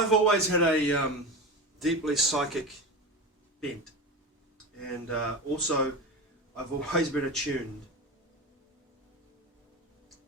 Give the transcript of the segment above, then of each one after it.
I've always had a deeply psychic bent, and also I've always been attuned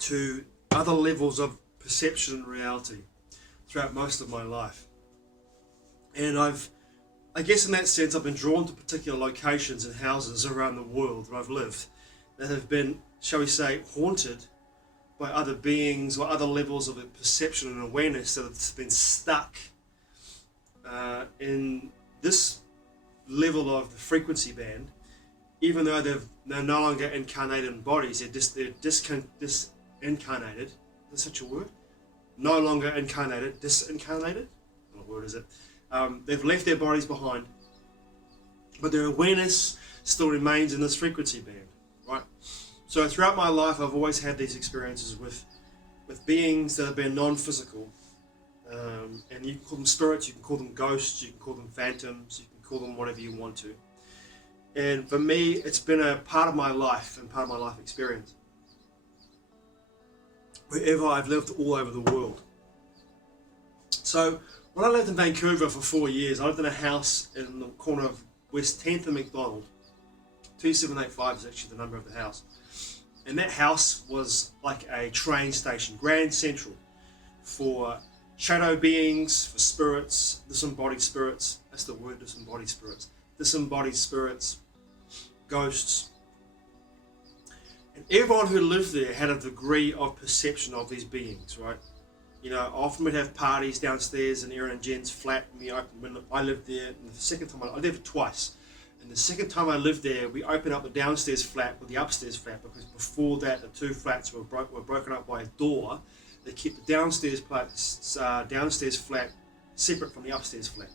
to other levels of perception and reality throughout most of my life. And I guess in that sense, I've been drawn to particular locations and houses around the world where I've lived that have been, shall we say, haunted by other beings or other levels of perception and awareness that have been stuck in this level of the frequency band, even though they're no longer incarnated in bodies. They're disincarnated. Is such a word? No longer incarnated, disincarnated. What word is it? They've left their bodies behind, but their awareness still remains in this frequency band, right? So throughout my life, I've always had these experiences with beings that have been non-physical, and you can call them spirits, you can call them ghosts, you can call them phantoms, you can call them whatever you want to. And for me, it's been a part of my life and part of my life experience. Wherever I've lived all over the world. So when I lived in Vancouver for 4 years, I lived in a house in the corner of West 10th and McDonald. 2785 is actually the number of the house. And that house was like a train station, Grand Central, for shadow beings, for spirits, disembodied spirits. That's the word, disembodied spirits. Disembodied spirits, ghosts. And everyone who lived there had a degree of perception of these beings, right? You know, often we'd have parties downstairs in Erin and Jen's flat when I lived there. And the second time I lived twice. And the second time I lived there, we opened up the downstairs flat with the upstairs flat, because before that the two flats were broken up by a door that kept the downstairs flat separate from the upstairs flat.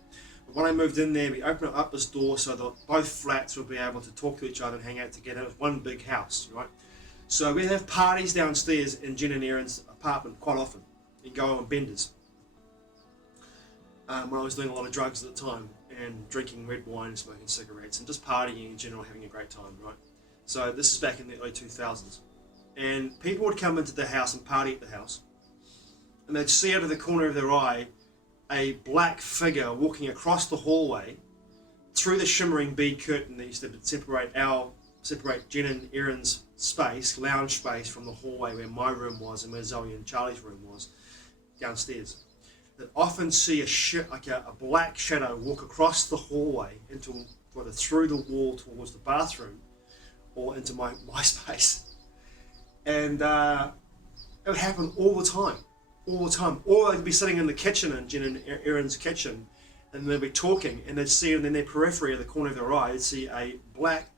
But when I moved in there, we opened up this door so that both flats would be able to talk to each other and hang out together. It was one big house, right? So we'd have parties downstairs in Jen and Erin's apartment quite often, and go on benders. When I was doing a lot of drugs at the time, and drinking red wine and smoking cigarettes and just partying in general, having a great time, right? So this is back in the early 2000s. And people would come into the house and party at the house, and they'd see out of the corner of their eye a black figure walking across the hallway through the shimmering bead curtain that used to separate Jen and Erin's space, lounge space, from the hallway where my room was and where Zoe and Charlie's room was downstairs. That often see a black shadow walk across the hallway into whether through the wall towards the bathroom or into my space. And it would happen all the time. Or they'd be sitting in the kitchen, in Jen and Erin's kitchen, and they'd be talking, and they'd see in their periphery, at the corner of their eye, they'd see a black,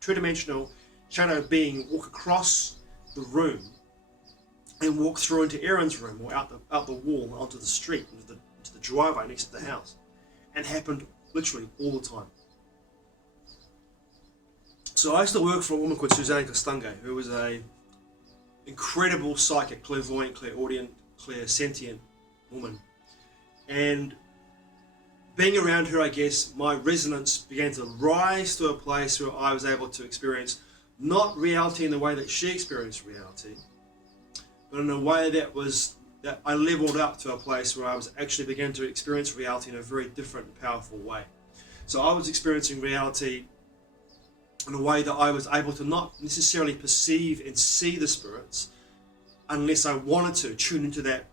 two-dimensional shadow being walk across the room and walk through into Erin's room, or out the wall onto the street, into the driveway next to the house. And happened literally all the time. So I used to work for a woman called Suzanne Castunga, who was a incredible psychic, clairvoyant, clairaudient, clairsentient woman. And being around her, I guess, my resonance began to rise to a place where I was able to experience not reality in the way that she experienced reality, but in a way that I leveled up to a place where I was actually began to experience reality in a very different and powerful way. So I was experiencing reality in a way that I was able to not necessarily perceive and see the spirits unless I wanted to tune into that,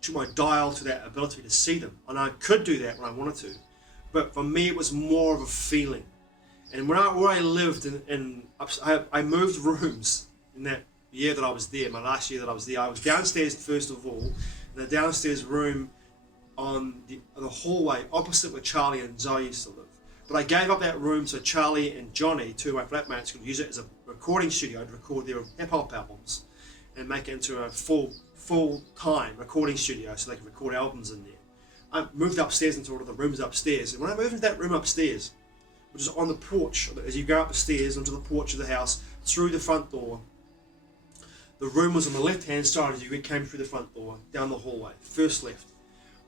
to my dial, to that ability to see them. And I could do that when I wanted to. But for me, it was more of a feeling. And where I lived, I moved rooms in that year that I was there, my last year that I was there. I was downstairs first of all, in the downstairs room on the hallway opposite where Charlie and Zoe used to live. But I gave up that room so Charlie and Johnny, two of my flatmates, could use it as a recording studio to record their hip-hop albums and make it into a full-time recording studio so they could record albums in there. I moved upstairs into one of the rooms upstairs, and when I moved into that room upstairs, which is on the porch, as you go up the stairs onto the porch of the house, through the front door, the room was on the left-hand side as you came through the front door, down the hallway, first left.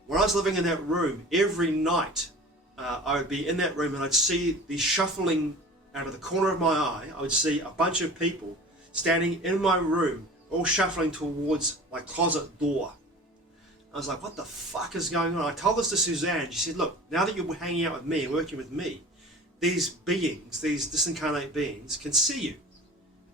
When I was living in that room, every night I would be in that room and I'd see the shuffling out of the corner of my eye. I would see a bunch of people standing in my room, all shuffling towards my closet door. I was like, what the fuck is going on? I told this to Suzanne. She said, look, now that you're hanging out with me and working with me, these beings, these disincarnate beings, can see you.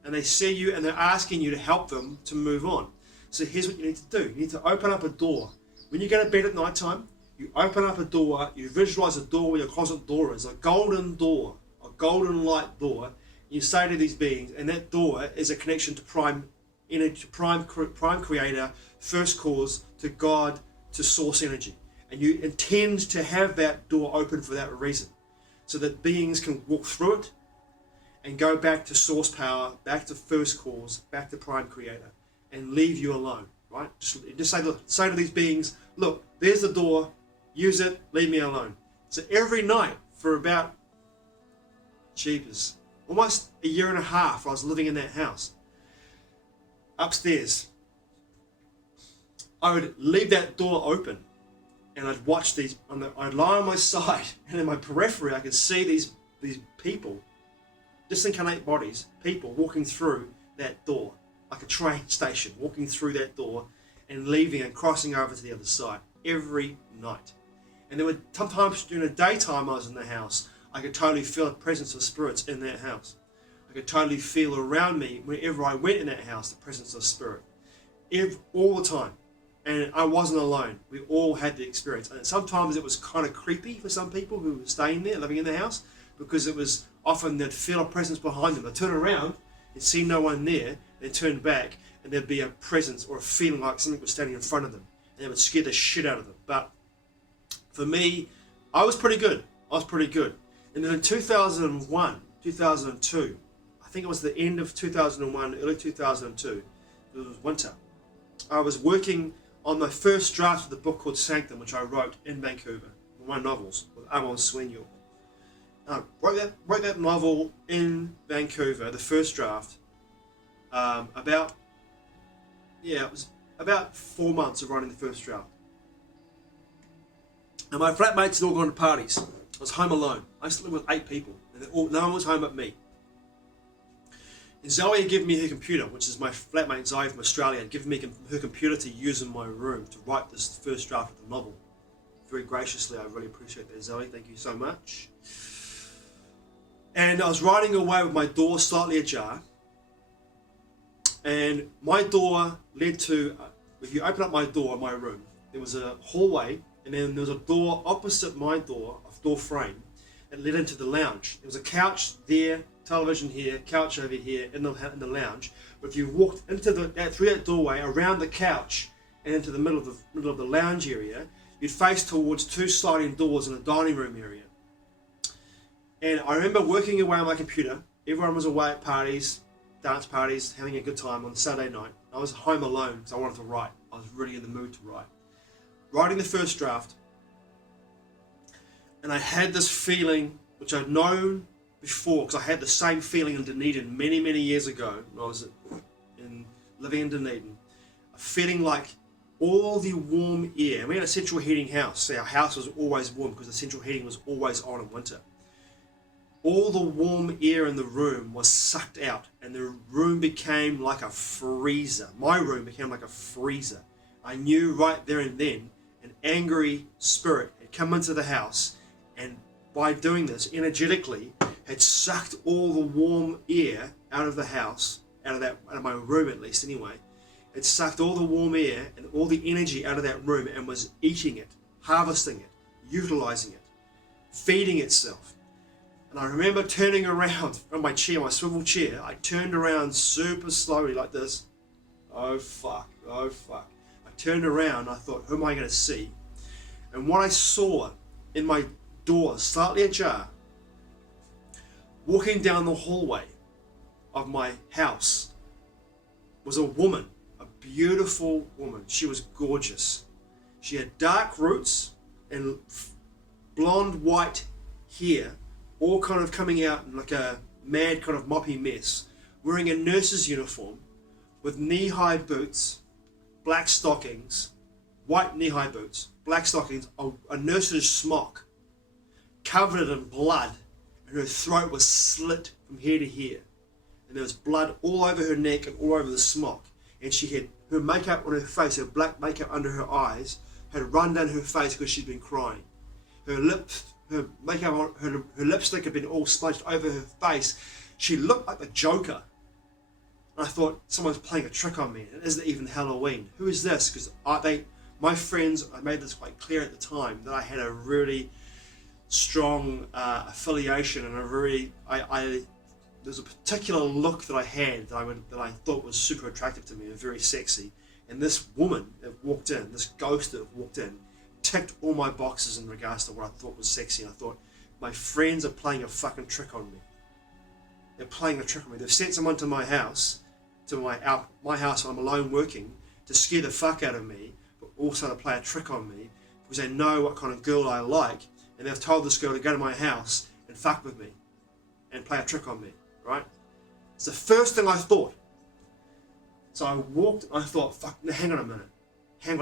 And they see you and they're asking you to help them to move on. So here's what you need to do. You need to open up a door. When you go to bed at night time, you open up a door, you visualize a door where your closet door is, a golden door, a golden light door. You say to these beings, and that door is a connection to prime energy, prime creator, first cause, to God, to source energy. And you intend to have that door open for that reason, so that beings can walk through it and go back to source power, back to first cause, back to prime creator, and leave you alone, right? Just say to these beings, look, there's the door, use it, leave me alone. So every night for about, jeepers, almost a year and a half, I was living in that house. Upstairs, I would leave that door open and I'd watch these, I'd lie on my side, and in my periphery I could see these people, disincarnate bodies, people walking through that door, like a train station, walking through that door and leaving and crossing over to the other side every night. And there were sometimes during the daytime I was in the house, I could totally feel the presence of spirits in that house. I could totally feel around me, wherever I went in that house, the presence of spirit. All the time. And I wasn't alone. We all had the experience. And sometimes it was kind of creepy for some people who were staying there, living in the house, because it was often they'd feel a presence behind them. They'd turn around and see no one there, they'd turn back, and there'd be a presence or a feeling like something was standing in front of them. And it would scare the shit out of them. But for me, I was pretty good. And then in 2001, 2002, I think it was the end of 2001, early 2002, it was winter. I was working on my first draft of the book called Sanctum, which I wrote in Vancouver, one of my novels with Amon Swenyul. I wrote that novel in Vancouver, the first draft, it was about 4 months of writing the first draft. And my flatmates had all gone to parties. I was home alone. I used to live with 8 people, and no one was home but me. And Zoe had given me her computer, which is my flatmate Zoe from Australia, had given me her computer to use in my room to write this first draft of the novel. Very graciously, I really appreciate that, Zoe. Thank you so much. And I was writing away with my door slightly ajar. And my door led to, if you open up my door in my room, there was a hallway, and then there was a door opposite my door, a door frame, that led into the lounge. There was a couch there, television here, couch over here in the lounge. But if you walked into through that doorway, around the couch, and into the middle of the lounge area, you'd face towards 2 sliding doors in the dining room area. And I remember working away on my computer. Everyone was away at parties, dance parties, having a good time on Saturday night. I was home alone because I wanted to write. I was really in the mood to write. Writing the first draft, and I had this feeling, which I'd known before, because I had the same feeling in Dunedin many, many years ago when I was living in Dunedin, a feeling like all the warm air. We had a central heating house, so our house was always warm because the central heating was always on in winter. All the warm air in the room was sucked out, and the room became like a freezer. My room became like a freezer. I knew right there and then an angry spirit had come into the house, and by doing this energetically had sucked all the warm air out of the house, out of my room at least anyway. It sucked all the warm air and all the energy out of that room and was eating it, harvesting it, utilizing it, feeding itself. And I remember turning around from my chair, my swivel chair. I turned around super slowly like this. Oh fuck. I turned around, I thought, who am I going to see? And what I saw in my door, slightly ajar, walking down the hallway of my house, was a woman, a beautiful woman. She was gorgeous. She had dark roots and blonde white hair, all kind of coming out in like a mad kind of moppy mess, wearing a nurse's uniform with knee-high boots, black stockings, white knee-high boots, black stockings, a nurse's smock, covered in blood, and her throat was slit from here to here. And there was blood all over her neck and all over the smock. And she had her makeup on her face, her black makeup under her eyes, had run down her face because she'd been crying. Her lips, her makeup, her lipstick had been all smudged over her face. She looked like the Joker. And I thought, someone's playing a trick on me. It isn't even Halloween. Who is this? Because my friends, I made this quite clear at the time, that I had a really strong affiliation, and there's a particular look that I had that I thought was super attractive to me and very sexy. And this woman that walked in, this ghost that walked in, ticked all my boxes in regards to what I thought was sexy. And I thought, my friends are playing a fucking trick on me. They're playing a trick on me. They've sent someone to my house, my house when I'm alone working, to scare the fuck out of me, but also to play a trick on me, because they know what kind of girl I like, and they've told this girl to go to my house and fuck with me and play a trick on me, right? It's the first thing I thought. So I walked, I thought, fuck, hang on a minute. And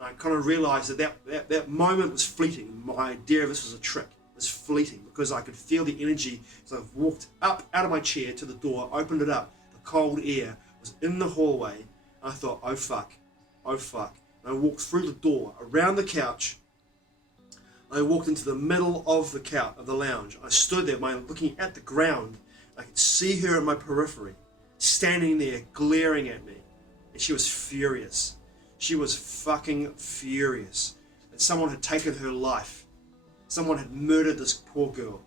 I kind of realised that moment was fleeting. My idea of this was a trick was fleeting, because I could feel the energy. So I walked up out of my chair to the door, opened it up, the cold air was in the hallway, and I thought, oh fuck. And I walked through the door, around the couch. I walked into the middle of the couch, of the lounge. I stood there, looking at the ground. I could see her in my periphery, standing there, glaring at me. And she was furious. She was fucking furious. And someone had taken her life. Someone had murdered this poor girl.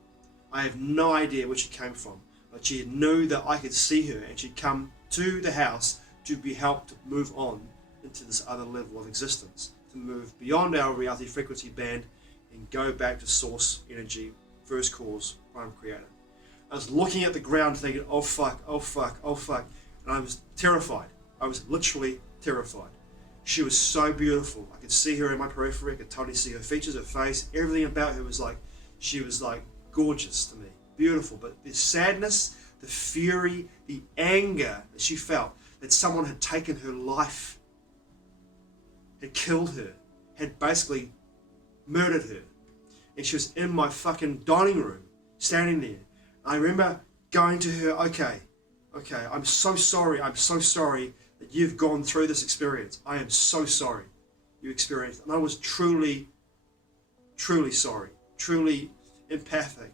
I have no idea where she came from, but she knew that I could see her, and she'd come to the house to be helped to move on into this other level of existence, to move beyond our reality frequency band and go back to source energy, first cause, prime creator. I was looking at the ground thinking, oh fuck, and I was terrified. I was literally terrified. She was so beautiful. I could see her in my periphery. I could totally see her features, her face, everything about her was like, she was like gorgeous to me, beautiful. But the sadness, the fury, the anger that she felt that someone had taken her life, had killed her, had basically murdered her. And she was in my fucking dining room, standing there. I remember going to her, okay, I'm so sorry that you've gone through this experience. I am so sorry you experienced it. And I was truly sorry, truly empathic.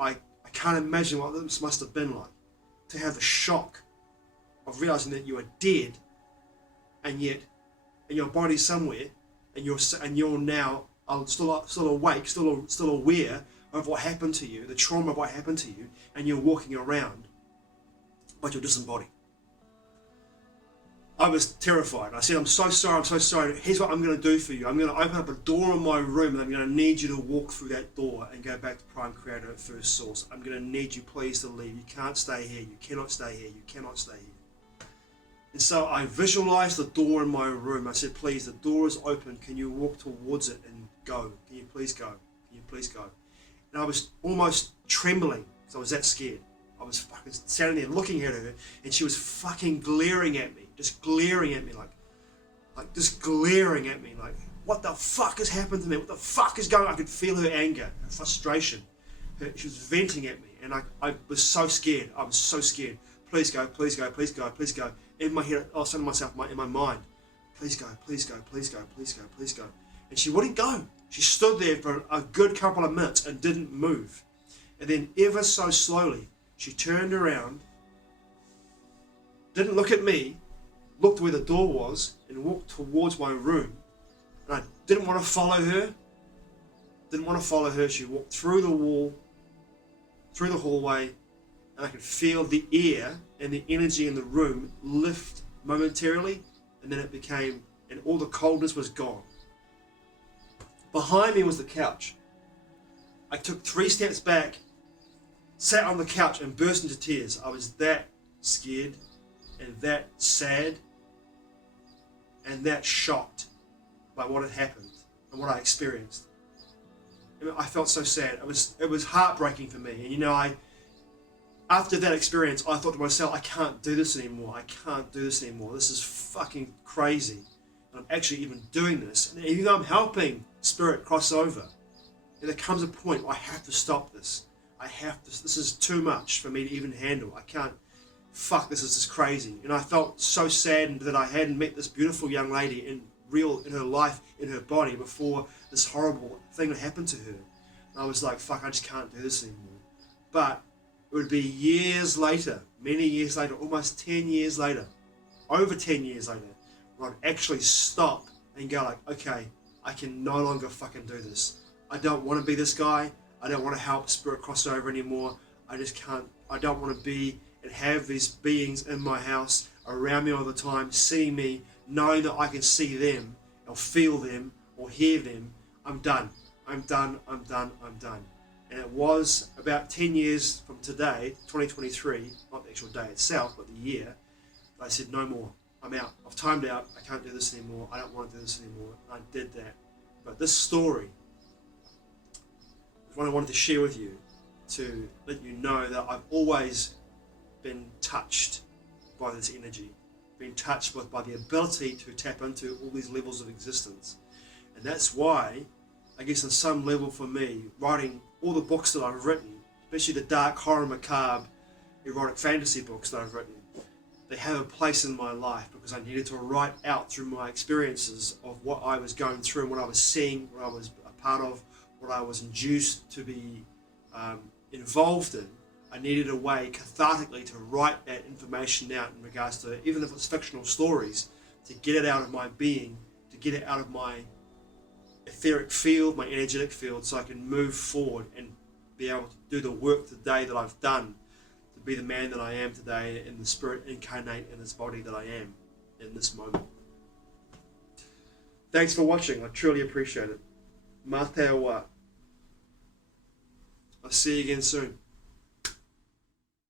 I can't imagine what this must have been like, to have the shock of realizing that you are dead, and yet in your body somewhere, and you're now still awake, still aware of what happened to you, the trauma of what happened to you, and you're walking around, but you're disembodied. I was terrified. I said, I'm so sorry. Here's what I'm going to do for you. I'm going to open up a door in my room, and I'm going to need you to walk through that door and go back to Prime Creator at first source. I'm going to need you please to leave. You can't stay here. You cannot stay here. You cannot stay here. And so I visualized the door in my room. I said, please, the door is open. Can you walk towards it and go? Can you please go? Can you please go? And I was almost trembling because I was that scared. I was fucking standing there looking at her, and she was fucking glaring at me. Just glaring at me like what the fuck has happened to me? What the fuck is going on? I could feel her anger, her frustration. She was venting at me, and I was so scared. I was so scared. Please go. In my head, I was saying to myself, in my mind, please go. And she wouldn't go. She stood there for a good couple of minutes and didn't move. And then ever so slowly, she turned around, didn't look at me, looked where the door was, and walked towards my room. And I didn't want to follow her. She walked through the wall, through the hallway, and I could feel the air and the energy in the room lift momentarily, and then it became, and all the coldness was gone. Behind me was the couch. I took 3 steps back, sat on the couch, and burst into tears. I was that scared and that sad and that shocked by what had happened and what I experienced. I felt so sad. It was heartbreaking for me. And after that experience, I thought to myself, I can't do this anymore. This is fucking crazy. And I'm actually even doing this. And even though I'm helping spirit cross over, and there comes a point where I have to stop this. This is too much for me to even handle. I can't. Fuck, this is just crazy. And I felt so saddened that I hadn't met this beautiful young lady in real in her life, in her body, before this horrible thing that happened to her. And I was like, fuck, I just can't do this anymore. But it would be years later, many years later, almost 10 years later, over 10 years later, where I'd actually stop and go like, okay, I can no longer fucking do this. I don't want to be this guy. I don't want to help spirit cross over anymore. I just can't. I don't want to be and have these beings in my house around me all the time, seeing me, knowing that I can see them or feel them or hear them. I'm done. I'm done. I'm done. I'm done. And it was about 10 years from today, 2023, not the actual day itself, but the year, I said, no more. I'm out. I've timed out. I can't do this anymore. I don't want to do this anymore. And I did that. But this story is one I wanted to share with you to let you know that I've always been touched by this energy, been touched by the ability to tap into all these levels of existence. And that's why, I guess on some level for me, writing all the books that I've written, especially the dark horror macabre erotic fantasy books that I've written, they have a place in my life because I needed to write out through my experiences of what I was going through and what I was seeing, what I was a part of, what I was induced to be involved in. I needed a way cathartically to write that information out in regards to, even if it's fictional stories, to get it out of my being, to get it out of my etheric field, my energetic field, so I can move forward and be able to do the work today that I've done to be the man that I am today and the spirit incarnate in this body that I am in this moment. Thanks for watching. I truly appreciate it. Mā te awa. I'll see you again soon.